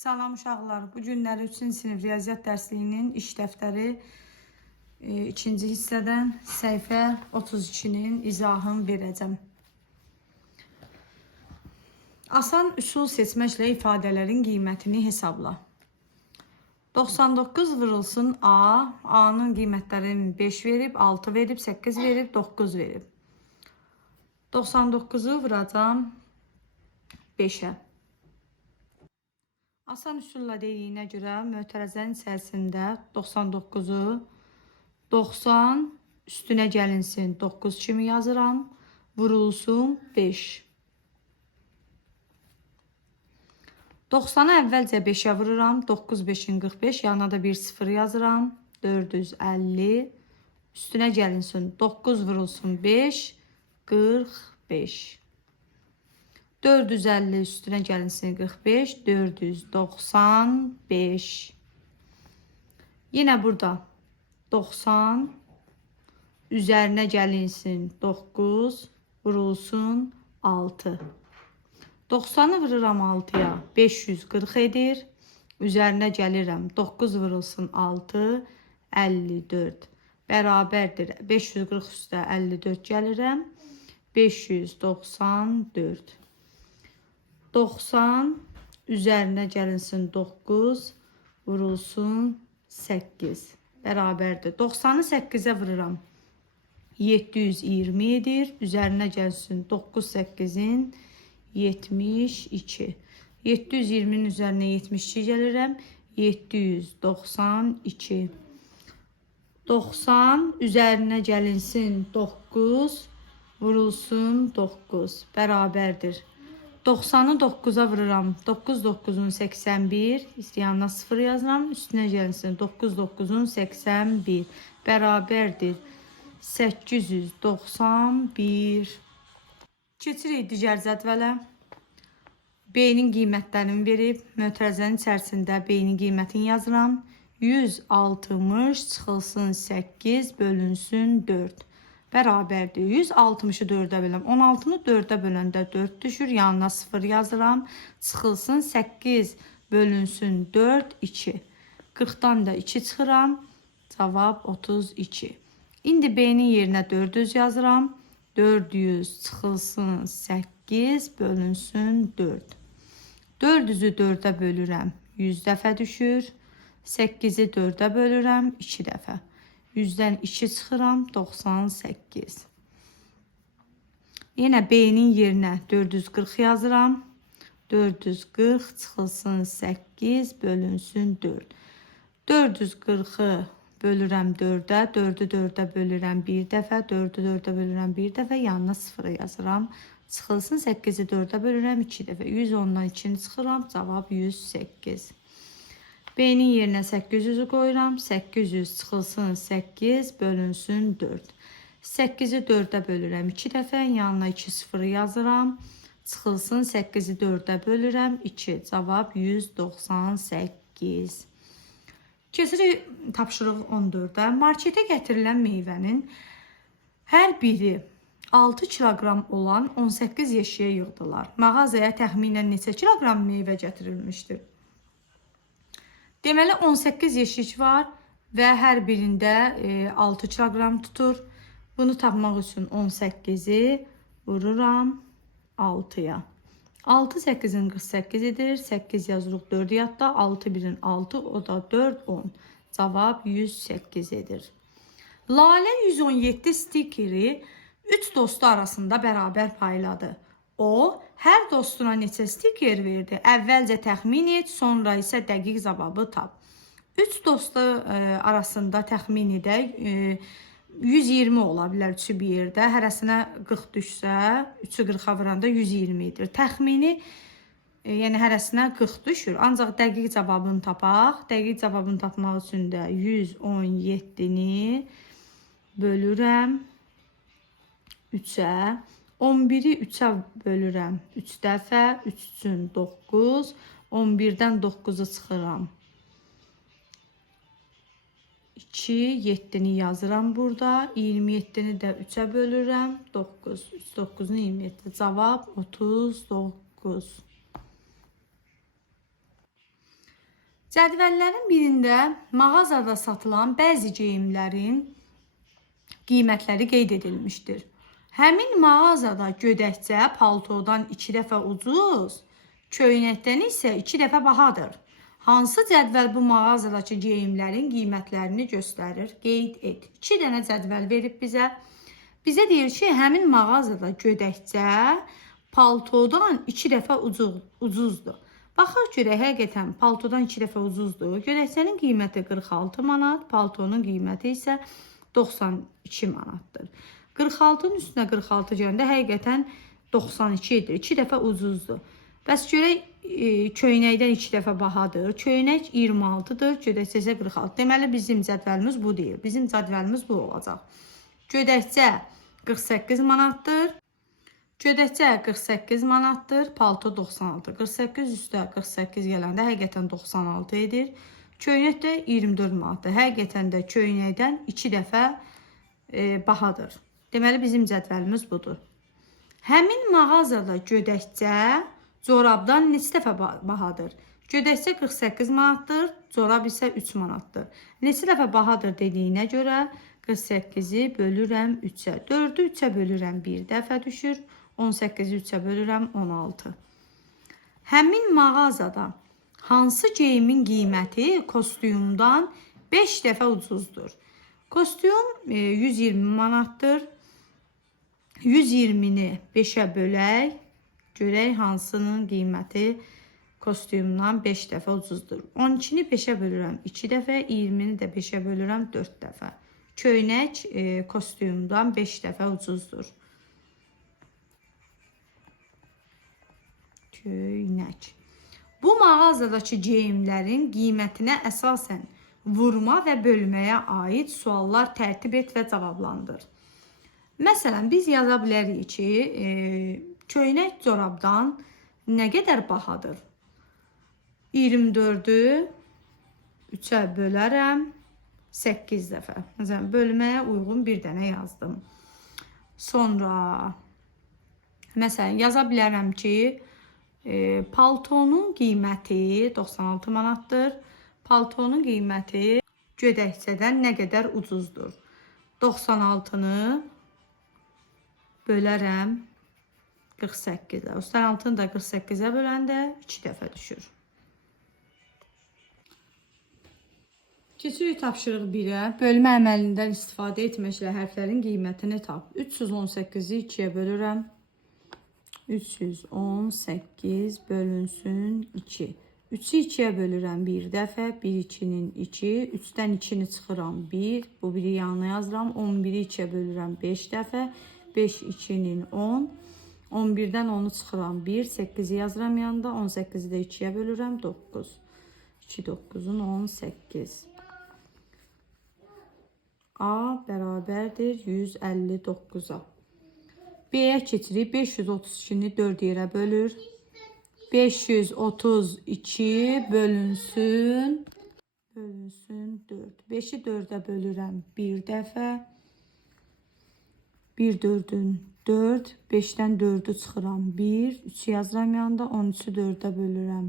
Salam uşaqlar. Bu günləri 3-cü sinif riyaziyyat dərsliyinin iş dəftəri ikinci hissədən səhifə 32-nin izahını verəcəm. Asan üsul seçməklə ifadələrin qiymətini hesabla. 99 vurulsun A. A-nın qiymətlərini 5 verib, 6 verib, 8 verib, 9 verib. 99'u vuracam 5'ə. Asan üsulla dediyinə görə mötərəzənin içərisində 99'u 90 üstünə gəlinsin 9 kimi yazıram. Vurulsun 5. 90'ı əvvəlcə 5'ə vururam. 9 5'in 45 yanına da bir 0 yazıram. 450 üstünə gəlinsin 9 vurulsun 5 45. 450 üstünə gəlinsin 45, 495. Yine burada 90 üzərinə gəlinsin 9, vurulsun 6. 90'ı vururam 6'ya 540 edir. Üzərinə gəlirəm 9 vurulsun 6, 54. Bərabərdir 540 üstə 54 gəlirəm. 594. 90 üzərinə gəlinsin 9, vurulsun 8. Bərabərdir. 90'ı 8'ə vururam. 720 edir. Üzərinə gəlsin 9 8'in 72. 720'nin üzərinə 72 gəlirəm. 792. 90 üzərinə gəlinsin 9, vurulsun 9. Bərabərdir. 90'ı 9'a vururam. 9 9'un 81. Yanına 0 yazıram. Üstünə gəlinsin 9 9'un 81. Bərabərdir. 891. Keçirik digər cədvələ. B-nin qiymətlərini verib. Mötərəzənin içərisində B-nin qiymətini yazıram. 160 çıxılsın 8 bölünsün 4. Bərabərdir. 160'ı 4'ə böləm. 16'nı 4'ə böləndə 4 düşür. Yanına 0 yazıram. Çıxılsın 8 bölünsün 4 2. 40'dan da 2 çıxıram. Cavab 32. İndi B'nin yerinə 400 yazıram. 400 çıxılsın 8 bölünsün 4. 400'ü 4'ə bölürəm. 100 dəfə düşür. 8'i 4'ə bölürəm. 2 dəfə. 100'dən 2 çıxıram 98. Yine B'nin yerinə 440 yazıram. 440 çıxılsın 8 bölünsün 4. 440'ı bölürəm 4'ə. 4'ü 4'ə bölürəm 1 dəfə. 4'ü 4'ə bölürəm 1 dəfə. Yanına 0 yazıram. Çıxılsın 8'i 4'ə bölürəm 2 dəfə. 110'dan 2'ni çıxıram. Cavab 108. B'nin yerinə 800'ü qoyuram. 800 çıxılsın 8 bölünsün 4. 8'i 4'ə bölürəm 2 dəfə. Yanına 2 0 yazıram. Çıxılsın 8'i 4'ə bölürəm 2. Cavab 198. Keçirik tapşırıq 14'ə. Marketə gətirilən meyvənin hər biri 6 kilogram olan 18 yeşiyə yığdılar. Mağazaya təxminən neçə kilogram meyvə gətirilmişdir? Deməli 18 yeşik var və hər birində 6 kilogram tutur. Bunu tapmaq üçün 18'i vururam 6'ya. 6 8'in 48 edir. 8 yazırıq 4 yadda. 6 1'in 6 o da 4 10. Cavab 108 edir. Lalə 117 stikeri 3 dostu arasında bərabər payladı. O, hər dostuna neçə stiker verdi? Əvvəlcə təxmin et, sonra isə dəqiq cavabı tap. 3 dostu arasında təxmin edək. 120 ola bilər üçü bir yerdə. Hərəsinə 40 düşsə, 3'ü 40'a vuranda 120 edir. Təxmini, yəni hərəsinə 40 düşür. Ancaq dəqiq cavabını tapaq. Dəqiq cavabını tapmaq üçün də 117'ni bölürəm 3'ə. 11'i 3'ə bölürəm 3 dəfə. 3 üçün 9. 11'dən 9'u çıxıram. 2, 7'ni yazıram burada. 27'ni də 3'ə bölürəm. 9. 3, 9'un 27. Cavab 39. Cədvəllərin birində mağazada satılan bəzi geyimlərin qiymətləri qeyd edilmişdir. Həmin mağazada gödəkcə paltodan 2 dəfə ucuz, köynəkdən isə 2 dəfə bahadır. Hansı cədvəl bu mağazadakı geyimlərin qiymətlərini göstərir? Qeyd et. 2 dənə cədvəl verib bizə. Bizə deyir ki, həmin mağazada gödəkcə paltodan 2 dəfə ucuzdur. Baxaq görək, həqiqətən paltodan 2 dəfə ucuzdur. Gödəkçənin qiyməti 46 manat, paltonun qiyməti isə 92 manatdır. 46'nın üstünə 46 gələndə həqiqətən 92 edir. 2 dəfə ucuzdur. Bəs görək köynəkdən 2 dəfə bahadır. Köynək 26'dır, gödəkçə isə 46. Deməli bizim cədvəlimiz bu deyil. Bizim cədvəlimiz bu olacaq. Gödəkçə 48 manatdır. Gödəkçə 48 manatdır, palto 96. 48 üstə 48 gələndə həqiqətən 96 edir. Köynək də 24 manatdır. Həqiqətən də köynəkdən 2 dəfə bahadır. Deməli bizim cədvəlimiz budur. Həmin mağazada gödəkçə corabdan neçə dəfə bahadır? Gödəkçə 48 manatdır, corab isə 3 manatdır. Neçə dəfə bahadır dediyinə görə 48'i bölürəm 3'ə. 4'ü 3'ə bölürəm 1 dəfə düşür. 18'i 3'ə bölürəm 16. Həmin mağazada hansı geyimin qiyməti kostyumdan 5 dəfə ucuzdur? Kostyum 120 manatdır. 120'ni 5'ə bölək. Görək hansının qiyməti kostyumdan 5 dəfə ucuzdur. 12'ni 5'ə bölürəm 2 dəfə. 20'ni də 5'ə bölürəm 4 dəfə. Köynək kostyumdan 5 dəfə ucuzdur. Köynək. Bu mağazadakı geyimlərin qiymətinə əsasən vurma və bölməyə aid suallar tərtib et və cavablandır. Məsələn, biz yaza bilərik ki, köynək corabdan nə qədər bahadır? 24'ü 3'ə bölərəm 8 dəfə. Məsələn, bölməyə uyğun bir dənə yazdım. Sonra məsələn, yaza bilərəm ki, paltonun qiyməti 96 manatdır. Paltonun qiyməti gödəkçədən nə qədər ucuzdur? 96'nı bölərəm 48'ə. 96'nı da 48'ə böləndə 2 dəfə düşür. Keçirik tapşırıq 1'ə. Bölmə əməlindən istifadə etməklə hərflərin qiymətini tap. 318'i 2'yə bölürəm. 318 bölünsün 2. 3'ü 2'yə bölürəm 1 dəfə. 1 2'nin 2. 3'dən 2'ni çıxıram 1. Bu biri yanına yazıram. 11'i 2'yə bölürəm 5 dəfə. 5 2'nin 10. 11'dən 10'u çıxıram 1. 8'i yazıram yanında. 18'i də 2'yə bölürəm 9. 2 9'un 18. A bərabərdir 159'a. B'yə keçirik. 532'ni 4 yerə bölür. 532 bölünsün 4. 5'i 4'ə bölürəm 1 dəfə. 1 4'ün 4. 5'dən 4'ü çıxıram 1. 3'ü yazıram yanında. 13'ü 4'ə bölürəm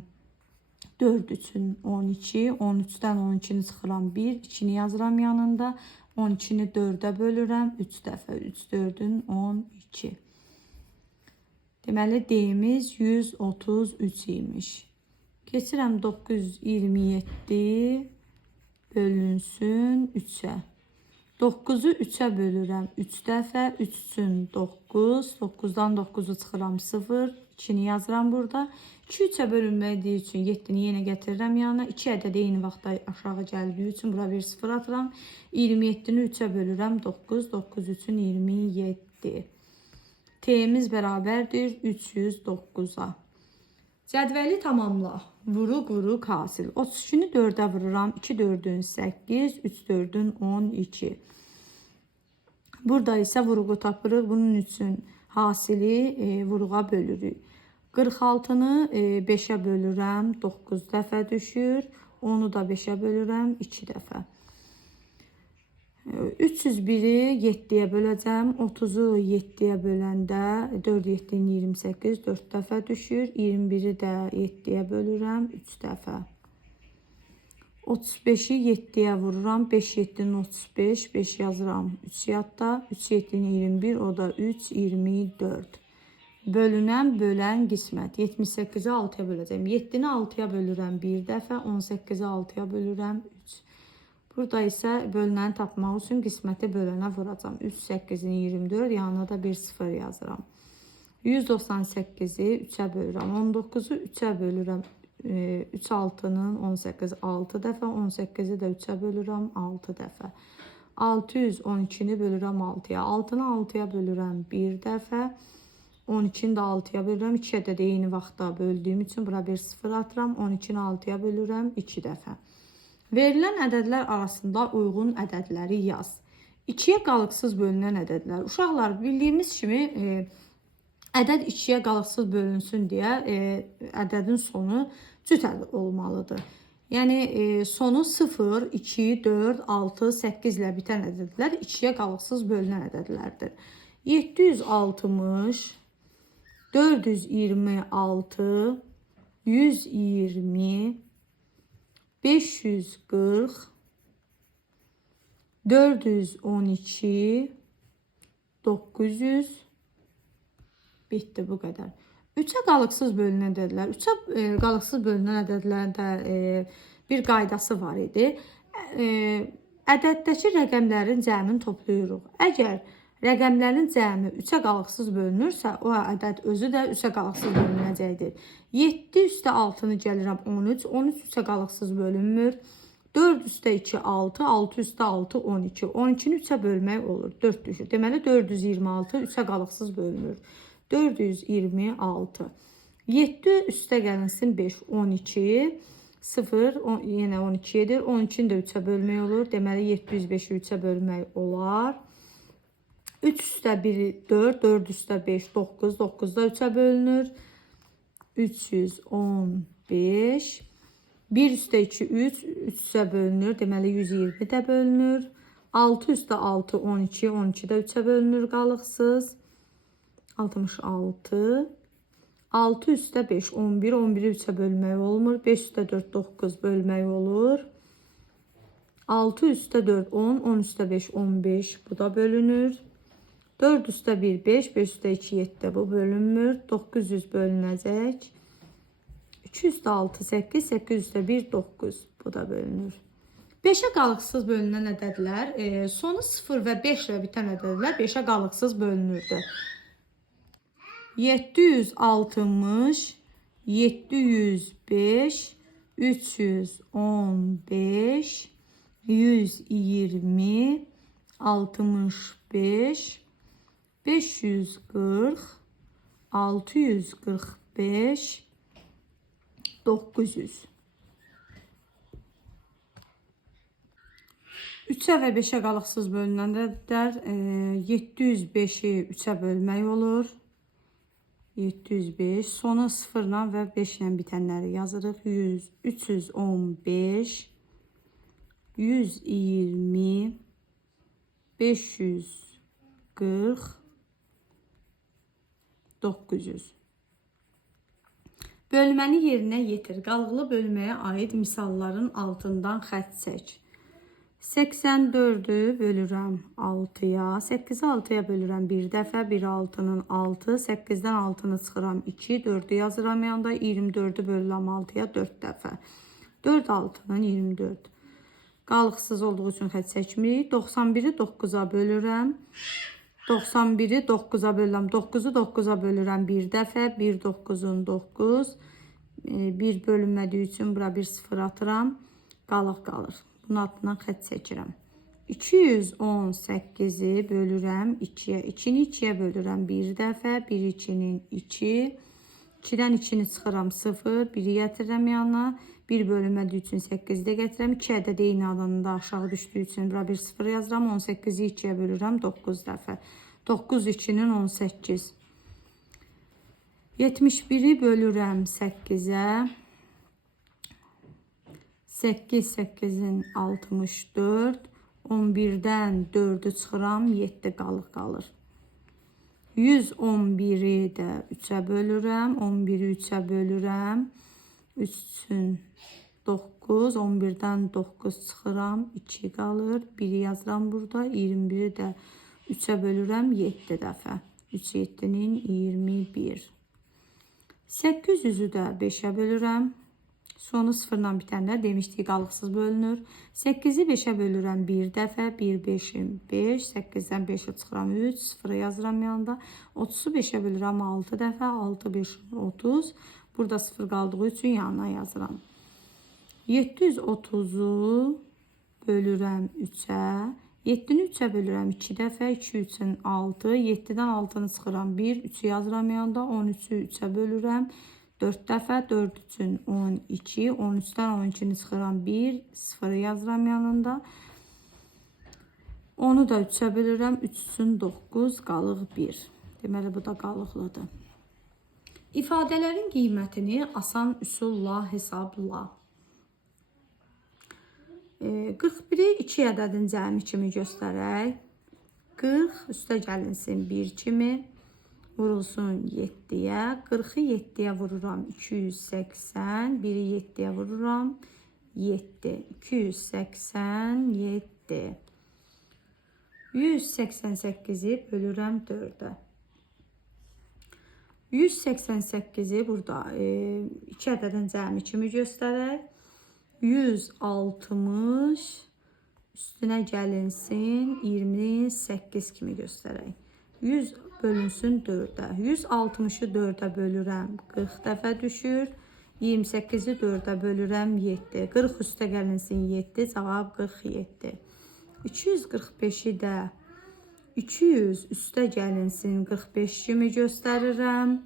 4 3'ün 12. 13'dən 12'ni çıxıram 1. 2'ni yazıram yanında. 12'ni 4'ə bölürəm 3 dəfə. 3 4'ün 12. Deməli D'miz 133 imiş. Keçirəm 927 bölünsün 3'ə. 9'u 3'ə bölürəm 3 dəfə. 3 üçün 9. 9'dan 9'u çıxıram 0. 2'ni yazıram burada. 2 3'ə bölünmədiyi üçün 7'ni yenə gətirirəm yanına. 2 ədədi eyni vaxtda aşağı gəldiyi üçün bura bir 0 atıram. 27'ni 3'ə bölürəm 9. 9 üçün 27. T'miz bərabərdir 309'a. Cədvəli tamamla. Vuru quru hasil. 32'ni 4'ə vururam. 2 4'ün 8. 3 4'ün 12. Burada isə vuruğu tapırıq. Bunun üçün hasili vuruğa bölürük. 46'nı 5'ə bölürəm 9 dəfə düşür. 10'u da 5'ə bölürəm 2 dəfə. 301'i 7'yə böləcəm. 30'u 7'yə böləndə 4 7'nin 28 4 dəfə düşür. 21'i də 7'yə bölürəm 3 dəfə. 35-i 7-yə vururam. 5 7-nin 35, 5 yazıram 3 yadda. 3 7-nin 21, o da 3, 24. Bölünən, bölən qismət. 78-i 6-ya böləcəm. 7-ni 6-ya bölürəm 1 dəfə, 18-i 6-ya bölürəm 3. Burada isə bölünəni tapmaq üçün qisməti bölənə vuracam. 3 8-in 24, yanına da 1 0 yazıram. 198-i 3-ə bölürəm. 19-u 3-ə bölürəm. 3 6-nın 18 6 dəfə, 18-i də 3-ə bölürəm 6 dəfə. 612-ni bölürəm 6-ya. 6-nı 6-ya bölürəm 1 dəfə. 12-ni də 6-ya bölürəm. 2-yə də eyni vaxtda böldüyüm üçün bura bir 0 atıram. 12-ni 6-ya bölürəm 2 dəfə. Verilən ədədlər arasında uyğun ədədləri yaz. 2-yə qalıqsız bölünən ədədlər. Uşaqlar, bildiyimiz kimi ədəd 2-yə qalıqsız bölünsün deyə ədədin sonu cüt ədəd olmalıdır. Yəni sonu 0, 2, 4, 6, 8 ilə bitən ədədlər 2-yə qalıqsız bölünən ədədlərdir. 760, 426, 120, 540, 412, 900, bitdi bu qədər. 3-ə qalıqsız bölünən ədədlər. 3-ə qalıqsız bölünən ədədlərdə bir qaydası var idi. Ədəddəki rəqəmlərin cəmini toplayırıq. Əgər rəqəmlərin cəmi 3-ə qalıqsız bölünürsə, o ədəd özü də 3-ə qalıqsız bölünəcəkdir. 7 üstə 6-nı gəlirəm 13, 13 3-ə qalıqsız bölünmür. 4 üstə 2 6, 6 üstə 6 12, 12-ni 3-ə bölmək olur, 4 düşür. Deməli 426 3-ə qalıqsız bölünür. 426. 7 üstə gəlinsin 5, 12, 0, yenə 12 edir. 12-ni də 3-ə bölmək olur. Deməli 705-i 3-ə bölmək olar. 3 üstə 1, 4, 4 üstə 5, 9, 9 da 3-ə bölünür. 315. 1 üstə 2, 3, 3-ə bölünür. Deməli 120 də bölünür. 6 üstə 6, 12, 12 də 3-ə bölünür qalıqsız. 66. 6 üstə 5, 11, 11-i 3-ə bölmək olmur. 5 üstə 4, 9 bölmək olur. 6 üstə 4, 10, 10 üstə 5, 15, bu da bölünür. 4 üstə 1, 5, 5 üstə 2, 7 bu bölünmür. 900 bölünəcək. 2 üstə 6, 8, 8 üstə 1, 9, bu da bölünür. 5-ə qalıqsız bölünən ədədlər, sonu 0 və 5 ilə bitən ədədlər 5-ə qalıqsız bölünürdü. 760, 705, 315, 120, 65, 540, 645, 900. 3-ə və 5-ə qalıqsız bölünən ədədlər 705-i 3-ə bölmək olur. 705, sonu 0 ilə və 5 ilə bitənləri yazırıq. 100, 315, 120, 540, 900. Bölməni yerinə yetir. Qalıqlı bölməyə aid misalların altından xətt çək. 84-ü bölürəm 6-ya. 8-i 6-ya bölürəm 1 dəfə. 1 6-nın 6. 8-dən 6-nı çıxıram 2. 4-ü yazıram yanında. 24-ü bölürəm 6-ya 4 dəfə. 4 6-nın 24. Qalıqsız olduğu üçün xətt çəkmirik. 91-i 9-a bölürəm. 91-i 9-a bölürəm. 9-u 9-a bölürəm 1 dəfə. 1 9-un 9. 1 bölünmədiyi üçün bura bir 0 atıram. Qalıq qalır. Bunun altından xətt çəkirəm. 218-i bölürəm 2-yə. 2-ni 2-yə bölürəm 1 dəfə. 1 2-nin 2. 2-dən 2-ni çıxıram 0. 1-i gətirirəm yanına. 1 bölünmədiyi üçün 8-i də gətirirəm. 2 ədəd eyni alanında aşağı düşdüyü üçün bura bir 0 yazıram. 18-i 2-yə bölürəm 9 dəfə. 9 2-nin 18. 71-i bölürəm 8-ə. 8 8-in 64. 11-dən 4-ü çıxıram. 7 qalıq qalır. 111-i də 3-ə bölürəm. 11-i 3-ə bölürəm. 3-ün 9, 11-dən 9 çıxıram, 2 qalır. 1-i yazıram burada. 21-i də 3-ə bölürəm 7 dəfə. 3 7-nin 21. 800-ü də 5-ə bölürəm. Sonu sıfırla bitəndə demişdik qalıqsız bölünür. 8-i 5-ə bölürəm 1 dəfə. 1 5-im 5. 8-dən 5-ə çıxıram 3. 0 yazıram yanında. 30-u 5-ə bölürəm 6 dəfə. 6 5 30. Burada 0 qaldığı üçün yanına yazıram. 730-u bölürəm 3-ə. 7-ni 3-ə bölürəm 2 dəfə. 2 3-ün 6. 7-dən 6-nı çıxıram 1. 3-ü yazıram yanında. 13-ü 3-ə bölürəm 4 dəfə. 4 üçün 12. 13-dən 12-ni çıxıram 1. 0 yazıram yanında. Onu da 3-ə bölürəm. 3 üçün 9. Qalıq 1. Deməli bu da qalıqlıdır. İfadələrin qiymətini asan üsulla hesabla. 41-i 2 ədədin cəmi kimi göstərək. 40 üstə gəlinsin 1 kimi. Vurulsun 7-yə. 40-ı 7-yə vururam 280. 1-i 7-yə vururam 7. 287. 188-i bölürəm 4-ə. 188-i burada 2 ədədin cəmi kimi göstərək. 160 üstünə gəlinsin 28 kimi göstərək. 100 bölünsün 4-ə. 160-ı 4-ə bölürəm 40 dəfə düşür. 28-i 4-ə bölürəm 7. 40 üstə gəlinsin 7. Cavab 47. 245-i də 200 üstə gəlinsin 45 kimi göstərirəm.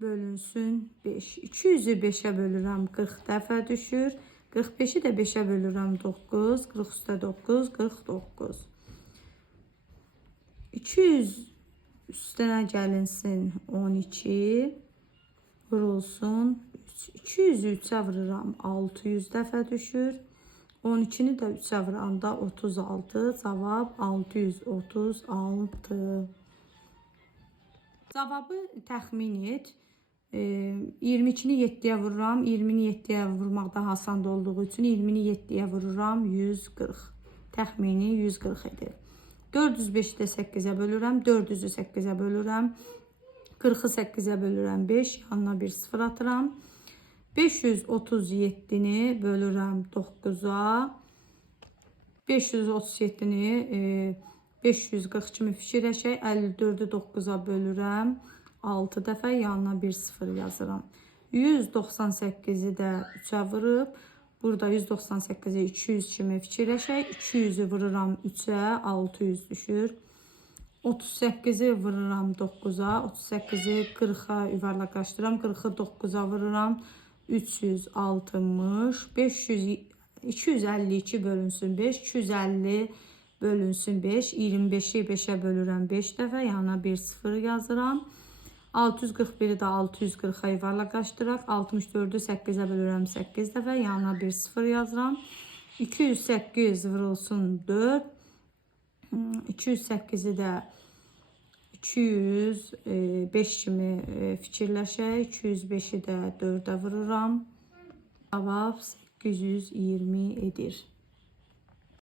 Bölünsün 5. 200-ü 5-ə bölürəm 40 dəfə düşür. 45-i də 5-ə bölürəm 9. 40 üstə 9, 49. 200 üstünə gəlinsin 12. Vurulsun 3. 200-ü 3-ə vururam 600 dəfə düşür. 12-ni də 3-ə vuranda 36. Cavab 636. Cavabı təxmin et. 22-ni 7-yə vururam. 20-ni 7-yə vurmaq daha asan olduğu üçün 20-ni 7-yə vururam 140. Təxmini 140 edir. 405-i də 8-ə bölürəm. 400-ü 8-ə bölürəm. 40-ı 8-ə bölürəm 5. Yanına bir 0 atıram. 537-ni bölürəm 9-a. 537-ni 540 kimi fikirləşək. 54-ü 9-a bölürəm 6 dəfə. Yanına bir 0 yazıram. 198-i də 3-ə vurub. Burada 198-i 200 kimi fikirləşək. 200-ü vururam 3-ə. 600 düşür. 38-i vururam 9-a. 38-i 40-a yuvarlaqlaşdıram. 40-ı 9-a vururam. 360. 252 bölünsün 5. 250 bölünsün 5. 25-i 5-ə bölürəm 5 dəfə. Yanına bir 0 yazıram. 641-i də 640-a yuvarlaqlaşdıraq. 64-ü 8-ə bölürəm 8 dəfə. Yanına bir 0 yazıram. 208 vurulsun 4. 208-i də 205 kimi fikirləşək. 205-i də 4-ə vururam. Cavab 820 edir.